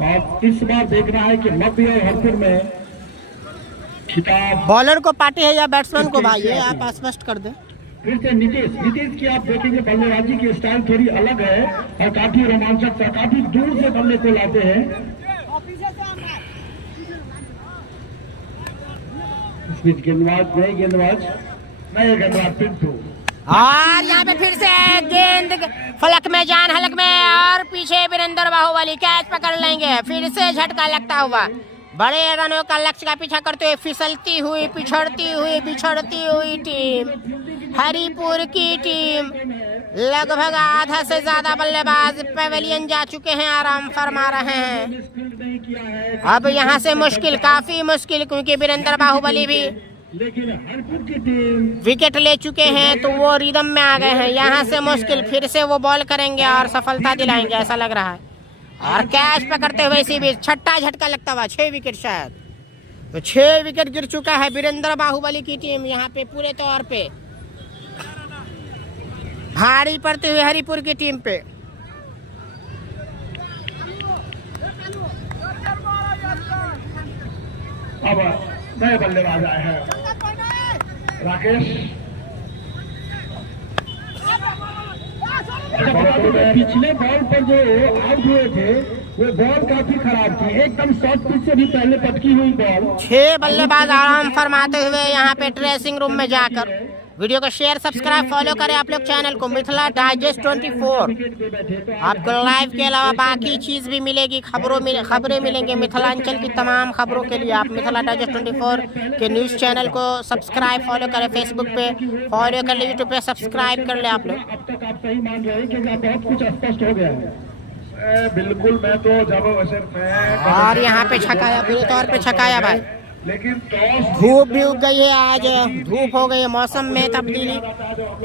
और इस बार देखना है कि मध्य और हरपुर में खिताब। बॉलर को पार्टी है या बैट्समैन को भाई, ये आप स्पष्ट कर दें। फिर से नीतीश की आप देखेंगे बल्लेबाजी की स्टाइल थोड़ी अलग है और काफी रोमांचक था, काफी दूर से बल्ले को लाते हैं। इस बीच गेंदबाज नए गेंदबाज पिंटू। और यहाँ पे फिर से गेंद फलक में जान हलक में और पीछे वीरेंद्र बाहुबली कैच पकड़ लेंगे। फिर से झटका लगता हुआ बड़े रनों का लक्ष्य का पीछा करते हुए फिसलती हुई पिछड़ती हुई बिछड़ती हुई टीम हरिपुर की टीम। लगभग आधा से ज्यादा बल्लेबाज पेवेलियन जा चुके हैं, आराम फरमा रहे हैं। अब यहाँ से मुश्किल, काफी मुश्किल, क्योंकि वीरेंद्र बाहुबली भी लेकिन हरिपुर की टीम विकेट ले चुके हैं तो वो रिदम में आ गए हैं। यहाँ से मुश्किल, फिर से वो बॉल करेंगे और सफलता दिलाएंगे ऐसा लग रहा है। और कैच पकड़ते हुए इसी बीच छठा झटका लगता हुआ 6 विकेट शायद, तो 6 विकेट गिर चुका है वीरेंद्र बाहुबली की टीम। यहाँ पे पूरे तौर पे भारी पड़ते हुए हरिपुर की टीम पे। अब नए बल्लेबाज आए हैं राकेश। पिछले बॉल पर जो आउट हुए थे वो बॉल काफी खराब थी, एकदम शॉर्ट पिच से भी पहले पटकी हुई बॉल। 6 बल्लेबाज आराम फरमाते हुए यहाँ पे ड्रेसिंग रूम में जाकर। वीडियो को शेयर सब्सक्राइब फॉलो करें आप लोग चैनल को मिथिला डाइजेस्ट 24। आपको लाइव के अलावा बाकी चीज भी मिलेगी, खबरें मिलेंगी मिथिलांचल की तमाम खबरों के लिए। आप मिथिला डाइजेस्ट 24 के न्यूज चैनल को सब्सक्राइब फॉलो करें, फेसबुक पे फॉलो कर ले, यूट्यूब पे सब्सक्राइब कर ले आप लोग। अब तक आप सही मान रहे हैं कि बहुत कुछ स्पष्ट हो गया है। बिल्कुल, मैं तो जब वैसे मैं और यहाँ पे छकाया, पूरे तौर पे छकाया भाई। लेकिन टॉस धूप भी उग गई है, आज धूप हो गई है, मौसम में तब्दीली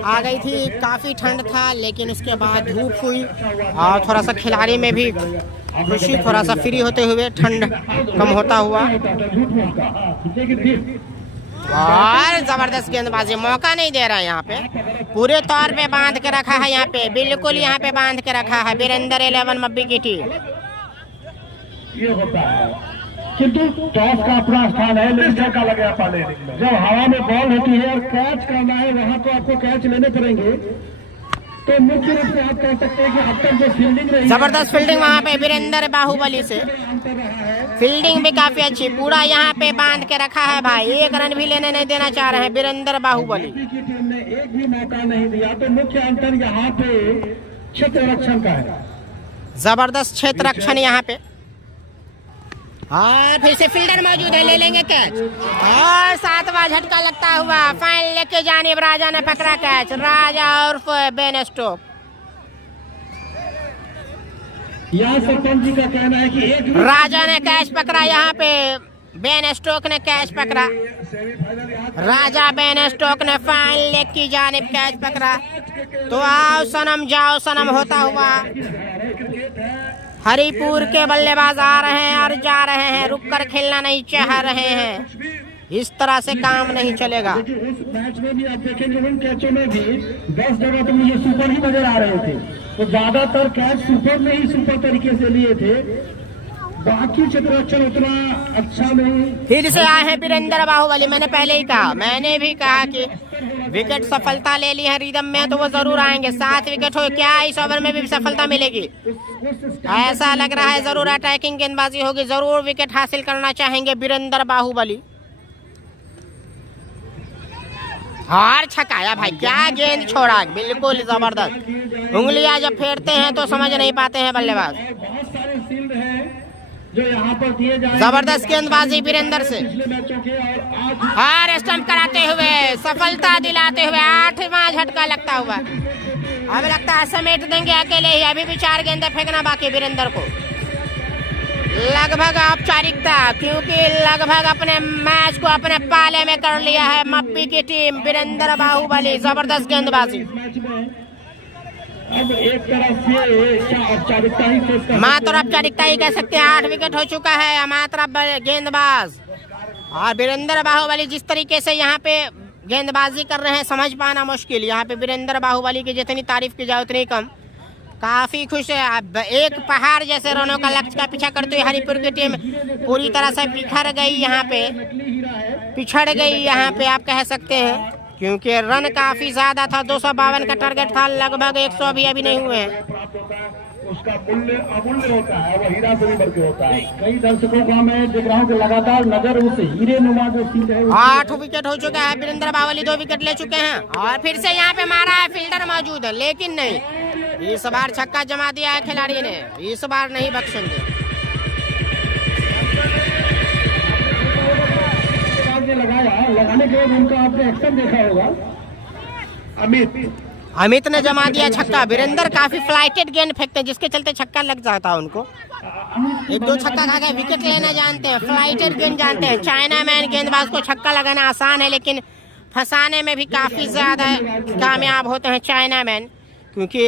आ गई थी। काफी ठंड था लेकिन उसके बाद धूप हुई और थोड़ा सा खिलाड़ी में भी खुशी, थोड़ा सा फ्री होते हुए ठंड कम होता हुआ। और जबरदस्त गेंदबाजी, मौका नहीं दे रहा है यहाँ पे, पूरे तौर पे बांध के रखा है यहाँ पे, बिल्कुल यहाँ पे बांध के रखा है वीरेंद्र 11 मब्बी की टीम। ये होता है किंतु टॉस का अपना स्थान है। झटका लगा पहले जब हवा में बॉल होती है और कैच करना है वहाँ तो आपको कैच लेने पड़ेंगे। तो मुख्य रूप से आप कह सकते हैं कि अब तक जो फील्डिंग रही, जबरदस्त फील्डिंग वहाँ पे वीरेंद्र बाहुबली से, फील्डिंग भी काफी अच्छी, पूरा यहाँ पे बांध के रखा है भाई। 1 रन भी लेने नहीं देना चाह रहे हैं वीरेंद्र बाहुबली की टीम ने एक भी मौका नहीं दिया। तो मुख्य अंतर यहाँ पे क्षेत्र रक्षण का है। जबरदस्त क्षेत्र रक्षण यहाँ पे। और फिर से फील्डर मौजूद है, ले लेंगे कैच। और 7वां झटका लगता हुआ फाइनल लेके जानिब राजा ने पकड़ा कैच, राजा और बेन स्टोक। यहाँ सरपंच जी का कहना है कि एक राजा ने कैच पकड़ा, यहाँ पे बेन स्टोक ने कैच पकड़ा। राजा बेन स्टोक ने फाइनल लेग की जानिब कैच पकड़ा। तो आओ सनम जाओ सनम होता हुआ हरिपुर के बल्लेबाज आ रहे हैं और जा रहे हैं, रुककर खेलना नहीं चाह रहे हैं। इस तरह से काम नहीं चलेगा। उस मैच में भी आप देखेंगे उन कैचों में भी 10 जगह तो मुझे सुपर ही नजर आ रहे थे, तो ज्यादातर कैच सुपर में ही सुपर तरीके से लिए थे, बाकी क्षेत्ररक्षण उतना अच्छा नहीं। फिर से आए हैं वीरेंद्र बाहुबली। मैंने पहले ही कहा, मैंने भी कहा कि विकेट सफलता ले ली है रिदम में तो वो जरूर आएंगे। 7 विकेट हो, क्या इस ओवर में भी सफलता मिलेगी? ऐसा लग रहा है जरूर अटैकिंग गेंदबाजी होगी, जरूर विकेट हासिल करना चाहेंगे वीरेंद्र बाहुबली। हार छकाया भाई, क्या गेंद छोड़ा, बिल्कुल जबरदस्त। उंगलियां जब फेरते हैं तो समझ नहीं पाते हैं बल्लेबाज। बहुत सारे फील्ड हैं जो यहाँ पर दिए जाए। जबरदस्त गेंदबाजी वीरेंद्र से, मैचों के और आज हार स्टंप कराते हुए सफलता दिलाते हुए 8वां झटका लगता हुआ। अब लगता है समेट देंगे अकेले ही, अभी भी 4 गेंदें फेंकना बाकी वीरेंद्र को। लगभग औपचारिकता, क्योंकि लगभग अपने मैच को अपने पाले में कर लिया है मप्पी की टीम। वीरेंद्र बाहुबली जबरदस्त गेंदबाजी, मैच में अब एक तरफ से औपचारिकता ही मात्र औपचारिकता ही कह सकते हैं। 8 विकेट हो चुका है मात्र गेंदबाज। और वीरेंद्र बाहुबली जिस तरीके से यहाँ पे गेंदबाजी कर रहे हैं समझ पाना मुश्किल। यहाँ पे वीरेंद्र बाहुबली की जितनी तारीफ की जाए उतनी कम। काफी खुश है। अब एक पहाड़ जैसे रनों का लक्ष्य का पीछा करते हुए हरिपुर की टीम पूरी तरह से बिखर गई, यहाँ पे पिछड़ गई, यहाँ पे आप कह सकते हैं, क्योंकि रन काफी ज्यादा था। 252 का टारगेट था, लगभग 100 भी अभी नहीं हुए हैं। उसका मूल्य अमूल्य होता है, वो हीरा से भी बढ़ के होता है। कई दर्शकों को मैं देख रहा हूँ कि लगातार नजर उस हीरे नुमा जो सीन है 8 विकेट हो चुका है। वीरेंद्र बावली 2 विकेट ले चुके हैं और फिर से यहाँ पे मारा है, फील्डर मौजूद है लेकिन नहीं, इस बार छक्का जमा दिया है खिलाड़ी ने, इस बार नहीं बख्शेंगे। लगाने के बाद उनका आपने एक्शन देखा होगा। अमित ने जमा दिया छक्का। वीरेंद्र काफी फ्लाइटेड गेंद फेंकते हैं जिसके चलते छक्का लग जाता है उनको। 1-2 छक्का खा के विकेट लेना जानते हैं, फ्लाइटेड गेंद जानते हैं। चाइना मैन गेंदबाज को छक्का लगाना आसान है लेकिन फंसाने में भी काफी ज्यादा कामयाब होते हैं चाइना मैन, क्योंकि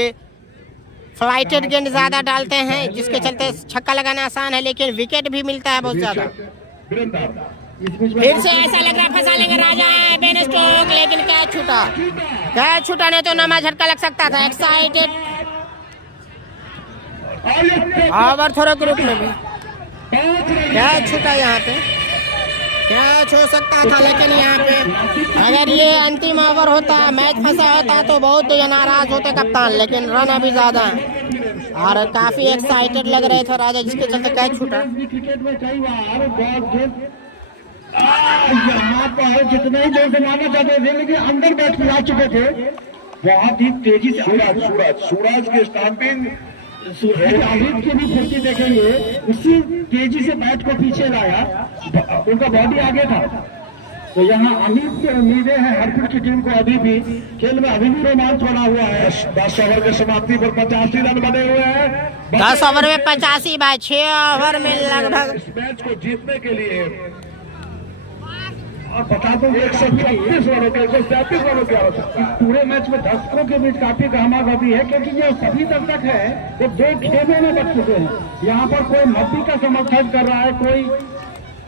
फ्लाइटेड गेंद ज्यादा डालते हैं जिसके चलते छक्का लगाना आसान है लेकिन विकेट भी मिलता है बहुत ज्यादा। फिर से ऐसा लग रहा है फंसा लेंगे राजा है बेन स्टोक, लेकिन कैच छूटा, कैच छूटा नहीं तो नमा झटका लग सकता था। एक्साइटेड ओवर थोड़ा ग्रुप में भी कैच छूटा, यहाँ पे कैच हो सकता था लेकिन यहाँ पे अगर ये अंतिम ओवर होता, मैच फंसा होता तो बहुत नाराज होते कप्तान, लेकिन रन अभी ज्यादा है और काफी एक्साइटेड लग रहे थे राजा जिसके चलते कैच छूटा। क्रिकेट में कई बार यहाँ पर जितना ही जोर से मारना चाहते थे लेकिन अंदर बैठ के आ चुके थे, बहुत ही तेजी से सूरज की स्टंपिंग, अमित की भी फुर्ती देखेंगे, उसी तेजी से बैट को पीछे लाया, उनका बॉडी आगे था। तो यहाँ अमित की उम्मीदें हैं हरपुर की टीम को, अभी भी खेल में अभी भी रोमांच बना हुआ है। 10 ओवर के समाप्ति पर 85 रन बने हुए हैं। 10 ओवर में 85 बाय 6 ओवर में लगभग इस मैच को जीतने के लिए और बता दो 136 रनों के 137 रनों की आवश्यकता है। पूरे मैच में दर्शकों के बीच काफी गहमागहमी है क्योंकि ये सभी दर्शक है वो 2 खेलों में बच चुके हैं। यहाँ पर कोई मध्य का समर्थन कर रहा है, कोई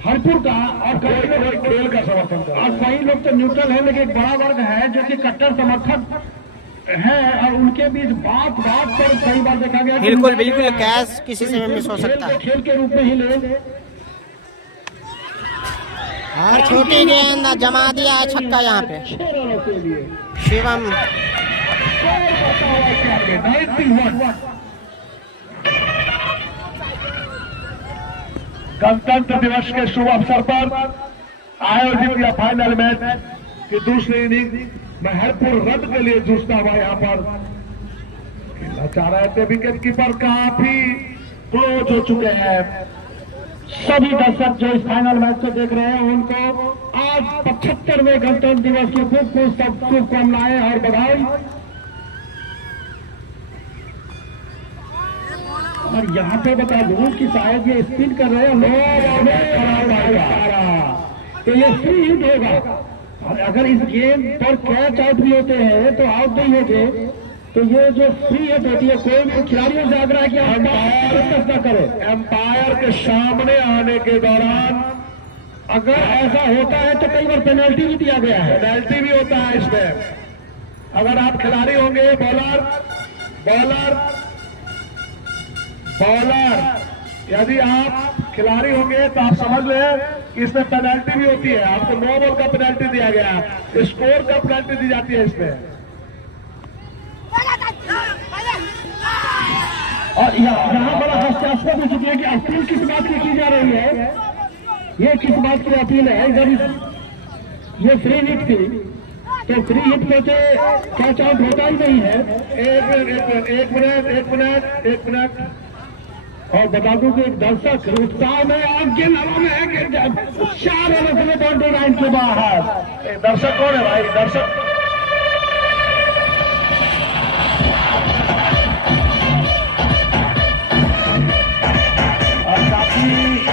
हरपुर का और कोई खेल का समर्थन कर रहा है। और कई लोग तो न्यूट्रल है, लेकिन एक बड़ा वर्ग है जो कि कट्टर समर्थक है और उनके बीच बात पर कई बार देखा गया बिल्कुल बिल्कुल कैच किसी से भी मिस हो सकता है खेल के रूप में ही ले। और छोटी गेंद जमा दिया है छक्का यहाँ पे 6 रनों के लिए शिवम। गणतंत्र दिवस के शुभ अवसर पर आयोजित यह फाइनल मैच की दूसरी इनिंग में हरपुर रन के लिए जूझता हुआ यहाँ पर खेलना चाह रहे थे। विकेट कीपर काफी क्लोज हो चुके हैं। सभी दर्शक जो इस फाइनल मैच को देख रहे हैं उनको आज 75वें गणतंत्र दिवस की खूब शुभकामनाएं और बधाई। और यहाँ पे बता दूं कि शायद ये स्पिन कर रहे हैं तो ये फ्री हिट होगा, और अगर इस गेम पर कैच आउट भी होते हैं तो आउट नहीं होंगे। तो ये जो फ्री हिट होती है, कोई खिलाड़ियों से आग्रह कि अंपायर न करे, एम्पायर के सामने आने के दौरान अगर ऐसा होता है तो कई बार पेनल्टी भी दिया गया है। पेनल्टी भी होता है इसमें। अगर आप खिलाड़ी होंगे, बॉलर यदि आप खिलाड़ी होंगे तो आप समझ लें इसमें पेनल्टी भी होती है। आपको 9 बॉल का पेनल्टी दिया गया, स्कोर का पेनल्टी दी जाती है इसमें। और यहाँ बड़ा हास्यास्पद हो चुकी है कि अपील किस बात की जा रही है, ये किस बात की अपील है। जब ये फ्री हिट थी तो फ्री हिट में से कैच आउट होता ही नहीं है। एक मिनट और बता दूं कि एक दर्शक उत्साह में आपके नाम में है कि 4 रनों से बाउंड्री लाइन के बाहर। दर्शक कौन है भाई? दर्शक और काफी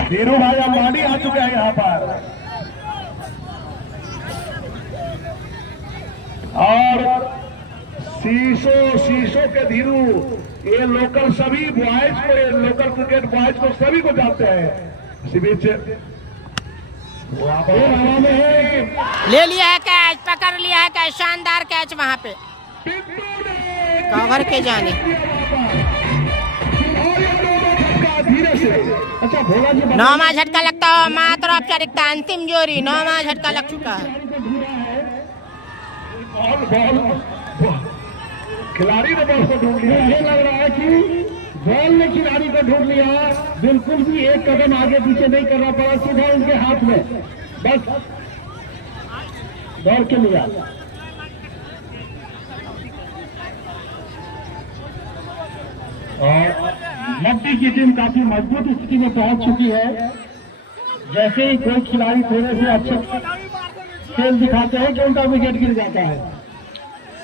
धीरू भाई अंबानी आ चुके हैं यहाँ पर, और शीशो के धीरू ये लोकल सभी बॉयज को, ये लोकल क्रिकेट बॉयज को सभी को जानते हैं। इसी बीच ले लिया है कैच, पकड़ लिया है कैच, शानदार कैच वहां पे कवर के जाने। धीरे से अच्छा भोला जी, 9वां झटका लगता हो मात्र औपचारिकता, अंतिम जोरी 9वां झटका लग चुका है। बॉल खिलाड़ी ने बॉल को ढूंढ लिया। मुझे लग रहा है कि बॉल ने खिलाड़ी को ढूंढ लिया, बिल्कुल भी एक कदम आगे पीछे नहीं करना पड़ा, सीधा उनके हाथ में बस दौड़ के लिया। और मट्टी की टीम काफी मजबूत स्थिति में पहुंच चुकी है। जैसे ही कोई खिलाड़ी थोड़े से अच्छे खेल दिखाते हैं कि उनका विकेट गिर जाता है।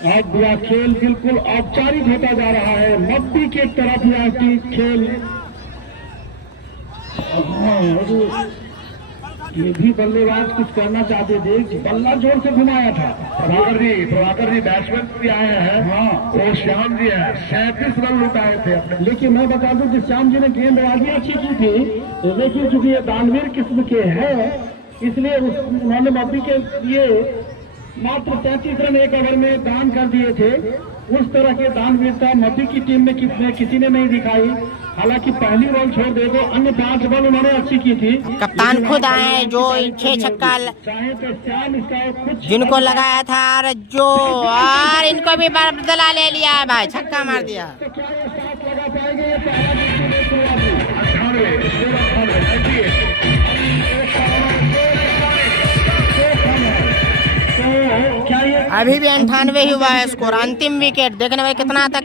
आज बुरा खेल बिल्कुल औपचारिक होता जा रहा है, मट्टी की तरफ यहाँ की खेल। ये भी बल्लेबाज कुछ करना चाहते थे, बल्ला जोर से घुमाया था। प्रभाकर जी बैट्समैन भी आए हैं। हाँ, और श्याम जी है, 37 रन लुटाए थे अपने। लेकिन मैं बता दूं कि श्याम जी ने गेंदबाजी अच्छी की थी, लेकिन चूंकि ये दानवीर किस्म के हैं, इसलिए उन्होंने मट्टी के लिए मात्र 33 रन एक ओवर में दान कर दिए थे। उस तरह के दानवीरता मट्टी की टीम में किसी ने नहीं दिखाई। हालांकि पहली बॉल छोड़ दे तो अन्य 5 बॉल उन्होंने अच्छी की थी। कप्तान खुद आए जो 6 छक्का चाहे तो श्याम इसका कुछ जिनको लगाया था और जो और इनको भी बदला ले लिया है भाई, छक्का मार दिया। तो क्या ये साथ लगा पाएंगे? ये पहला क्या ये अभी भी 98 हुआ है स्कोर। अंतिम विकेट देखने में कितना तक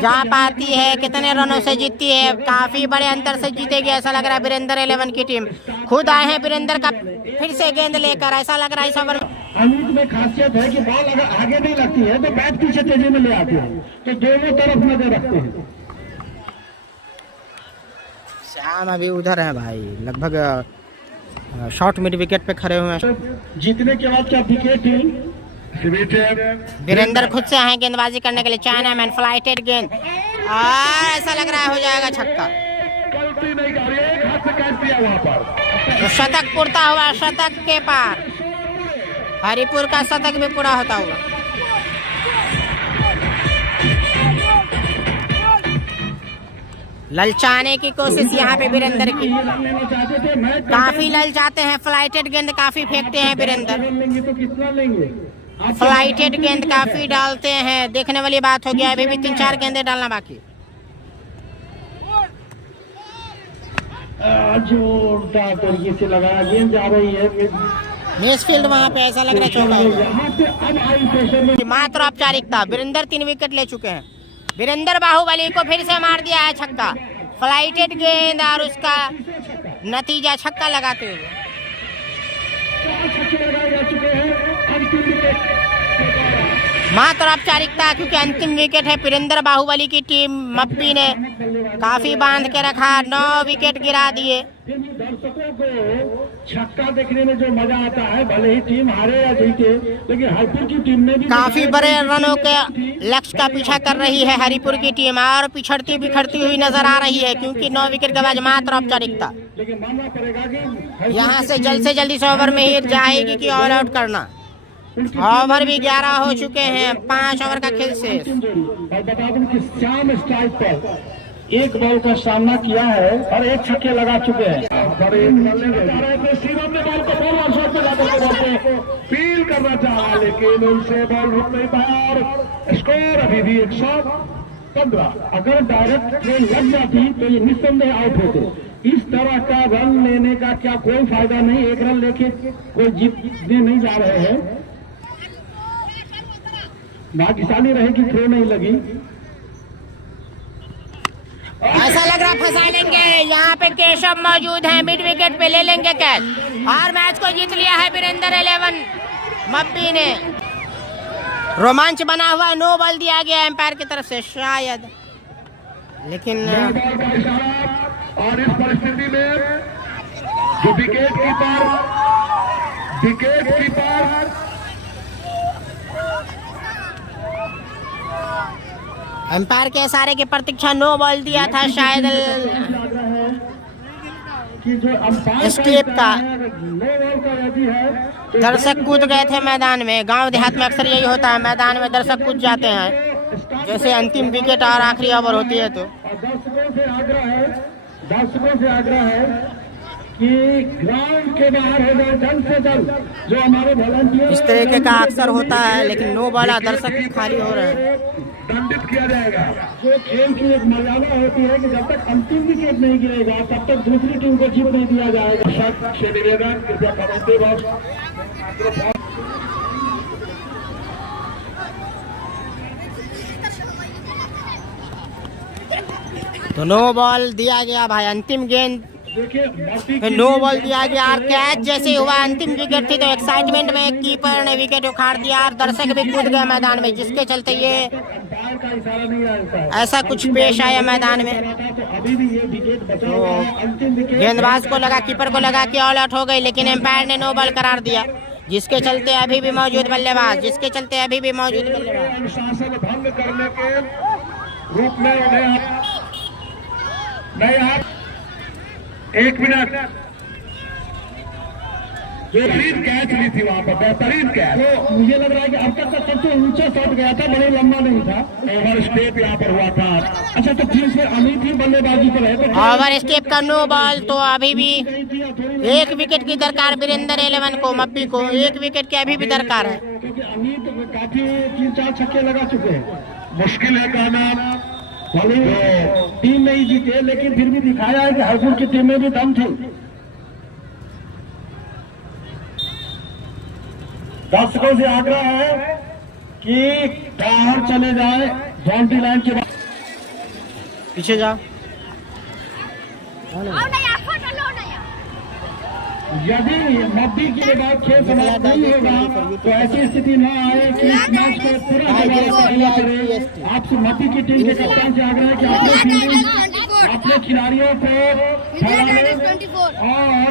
जा पाती है, कितने रनों से जीतती है। काफी बड़े अंतर से जीतेगी ऐसा लग रहा है वीरेंद्र 11 की टीम। खुद आए हैं वीरेंद्र का फिर से गेंद लेकर, ऐसा लग रहा है इस ओवर में। अमित में खासियत है कि बॉल अगर आगे नहीं लगती है तो बैट पीछे तेजी में ले आते हैं, तो दोनों तरफ नजर रखते हैं। श्याम अभी उधर है भाई, लगभग शॉर्ट मिड विकेट पे खड़े हुए हैं। जीतने के बाद क्या विकेट थी? वीरेंद्र खुद से आए गेंदबाजी करने के लिए। चाइना मैन फ्लाइटेड गेंद और ऐसा लग रहा है हो जाएगा छक्का। गलती नहीं करी, एक हाथ से कैच दिया वहां पर। तो शतक पूर्ता हुआ, शतक के पार हरिपुर का शतक भी पूरा होता हुआ। ललचाने की कोशिश यहाँ पे वीरेंद्र की, काफी ललचाते हैं। फ्लाइटेड गेंद काफी फेंकते हैं वीरेंद्र, लेंगे तो कितना लेंगे? फ्लाइटेड गेंद काफी डालते हैं। देखने वाली बात हो गया, अभी भी 3-4 गेंदे डालना बाकी। जोरदार तरीके से लगाया, गेंद जा रही है मिसफील्ड वहां पे, ऐसा लग रहा है चौका होगा। यहाँ पे अब आई प्रेशर में मात्र औपचारिकता, वीरेंद्र 3 विकेट ले चुके हैं। वीरेंद्र बाहुबली को फिर से मार दिया है छक्का। फ्लाइटेड गेंद और उसका नतीजा छक्का लगाते हुए। 4 छक्के लगाए जा चुके हैं। अंतिम विकेट मात्र औपचारिकता, क्योंकि अंतिम विकेट है। वीरेंद्र बाहुबली की टीम मप्पी ने काफी बांध के रखा, 9 विकेट गिरा दिए। दर्शकों को छक्का देखने में जो मजा आता है, भले ही टीम हारे या जीते, लेकिन हरिपुर की टीम ने भी काफी बड़े रनों के लक्ष्य का पीछा कर रही है हरिपुर की टीम, और पिछड़ती बिखरती हुई नजर आ रही है, क्योंकि 9 विकेट के बाद मात्र औपचारिकता। लेकिन मानना पड़ेगा कि यहाँ से जल्द इस ओवर में ही जाएगी कि ऑल आउट करना। ओवर भी 11 हो चुके हैं, 5 ओवर का खेल शेष। और बता दूं कि श्याम स्ट्राइक पर 1 बॉल का सामना किया है और 1 छक्के लगा चुके हैं। शिवम ने बॉल को बॉल और शॉट में जाकर के बॉल को फील करना चाहा, लेकिन उनसे बॉल रुक नहीं पाया और स्कोर अभी भी 115। अगर डायरेक्ट ट्रेन लग जाती तो ये निस्संदेह आउट होते। इस तरह का रन लेने का क्या कोई फायदा नहीं, 1 रन लेके कोई जीतने नहीं जा रहे हैं। भाग्यशाली रहे कि थ्रो नहीं लगी। ऐसा लग रहा फंसा लेंगे। यहाँ पे केशव मौजूद है, मिड विकेट पे ले लेंगे कैच, और मैच को जीत लिया है वीरेंद्र 11 मप्पी ने। रोमांच बना हुआ, नो बॉल दिया गया एम्पायर की तरफ से शायद, लेकिन बॉल का इशारा। और इस परिस्थिति में जो विकेट कीपर एम्पायर के इशारे की प्रतीक्षा, नो बॉल दिया था शायद कि जो अंपायर स्टेप का। नो बॉल का यदि है तो दर्शक कूद गए थे मैदान में। गांव देहात में अक्सर यही होता है, मैदान में दर्शक कूद जाते हैं जैसे अंतिम विकेट और आखिरी ओवर होती है। तो दर्शकों से आग्रह है कि ग्राउंड के बाहर हो जाए जल्द से जल्द। जो हमारे वॉलंटियर इस तरीके का अक्सर होता है, लेकिन नो बॉल दर्शक भी खाली हो रहे हैं। दंडित किया जाएगा। जो खेल की एक मर्यादा होती है कि जब तक अंतिम विकेट नहीं गिरेगा तब तक दूसरी टीम को जीत नहीं दिया जाएगा। दर्शक से निवेदन, कृपया कमेंटे बॉक्स तो नो बॉल दिया गया भाई, अंतिम गेंद देखिए नो बॉल दिया गया और कैच जैसे हुआ अंतिम विकेट थी तो एक्साइटमेंट में कीपर ने विकेट उखाड़ दिया और दर्शक भी कूद गए मैदान में, जिसके चलते ये अंपायर का इशारा नहीं आता है। ऐसा कुछ पेश आया मैदान में। तो अभी भी ये विकेट बचा हुआ है, अंतिम विकेट। गेंदबाज को लगा, कीपर को लगा कि ऑल आउट हो गई, लेकिन एम्पायर ने नो बॉल करार दिया, जिसके चलते अभी भी मौजूद बल्लेबाज, जिसके चलते अभी भी मौजूद बल्लेबाज। अनुशासन भंग करने के रूप में उन्हें नहीं, 1 मिनट बेहतरीन कैच ली थी वहां पर, बेहतरीन कैच। तो मुझे लग रहा है कि अब तक का सबसे ऊंचा शॉट गया था, बड़े लंबा नहीं था। ओवर स्टेप यहाँ पर हुआ था। अच्छा, तो फिर से अमित ही बल्लेबाजी पर है तो ओवर स्टेप का नो बॉल, तो अभी भी 1 विकेट की दरकार वीरेंद्र 11 को, मप्पी को 1 विकेट की अभी भी दरकार है। क्योंकि अमित काफी 3-4 छक्के लगा चुके हैं। मुश्किल है कहना, भले ही टीम नहीं जीते लेकिन फिर भी दिखाया है कि हरपुर की टीम में भी दम थी। दर्शकों से आग्रह है कि बाहर चले जाए बाउंड्री लाइन के बाद। पीछे जाओ। यदि मध्य के बाद खेल समाप्त नहीं होगा तो ऐसी स्थिति न आए कि इस मैच को पूरा करे। आपसे मध्य की टीम के कप्तान से आग्रह है कि अपने खिलाड़ियों को और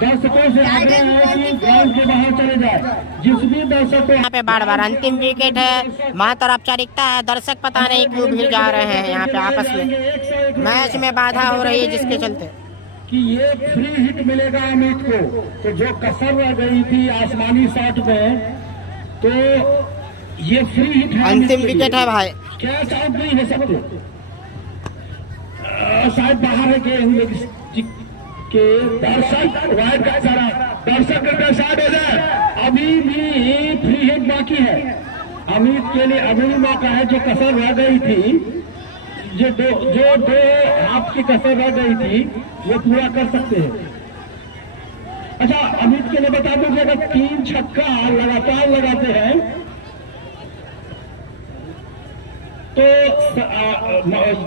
दर्शकों से आग्रह है कि ग्राउंड के बाहर चले जाए। जिस भी दर्शक को यहाँ पे बार बार अंतिम विकेट है, मात्र औपचारिकता है, दर्शक पता नहीं क्यों भीड़ जा रहे हैं यहाँ पे आपस में, मैच में बाधा हो रही है जिसके चलते कि ये फ्री हिट मिलेगा अमित को। तो जो कसर रह गई थी आसमानी शॉट में, तो ये फ्री हिट है, अंतिम विकेट है भाई। कैच आउट नहीं हो सकते। शायद बाहर है के दर्शक वाइड का इशारा, दर्शक का साइड हो जाए। अभी भी फ्री हिट बाकी है अमित के लिए, अभी भी मौका है। जो कसर रह गई थी, जो दो हाथ की कसर रह गई थी, वो पूरा कर सकते हैं। अच्छा, अमित के लिए बता दूं कि अगर 3 छक्का लगातार लगाते हैं तो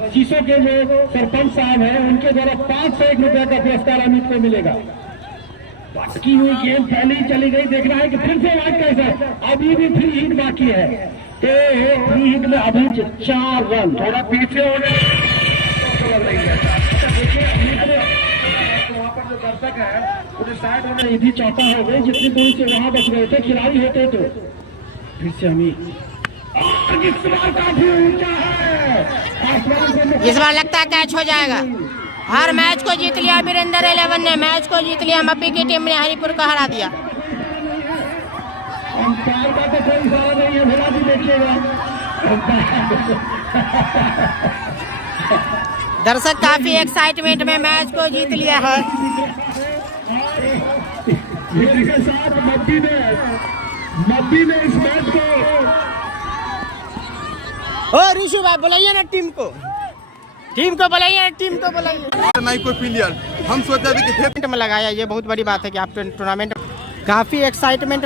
चीसों के जो सरपंच साहब हैं उनके द्वारा 501 रुपए का पुरस्कार अमित को मिलेगा। बाकी हुई गेम पहले ही चली गई, देखना है कि फिर से वाइड कैसे, अभी भी फ्री हिट बाकी है। तो फ्री हिट में अभी 4 रन, थोड़ा पीछे हो गए। वहां पर जो दर्शक है उन्हें साइड होने इधर चौथा हो गई, जितनी दूरी से वहां बच गए थे खिलाड़ी होते तो। फिर से अमित, और इस बार काफी ऊंचा है, इस बार लगता है कैच हो जाएगा। हर मैच को जीत लिया वीरेंद्र 11 ने, मैच को जीत लिया, मप्पी की टीम ने हरिपुर को हरा दिया। अंपायर का तो कोई इशारा नहीं है, भला भी देखिएगा। दर्शक काफी एक्साइटमेंट में मैच को जीत लिया है। इसके साथ मप्पी ने इस मैच को, ओ ऋषु भाई बुलाइए ना टीम को बुलाइए ना, टीम को बुलाइए। नहीं कोई प्लेयर, हम सोचा थे कि में लगाया, ये बहुत बड़ी बात है कि आप टूर्नामेंट काफी एक्साइटमेंट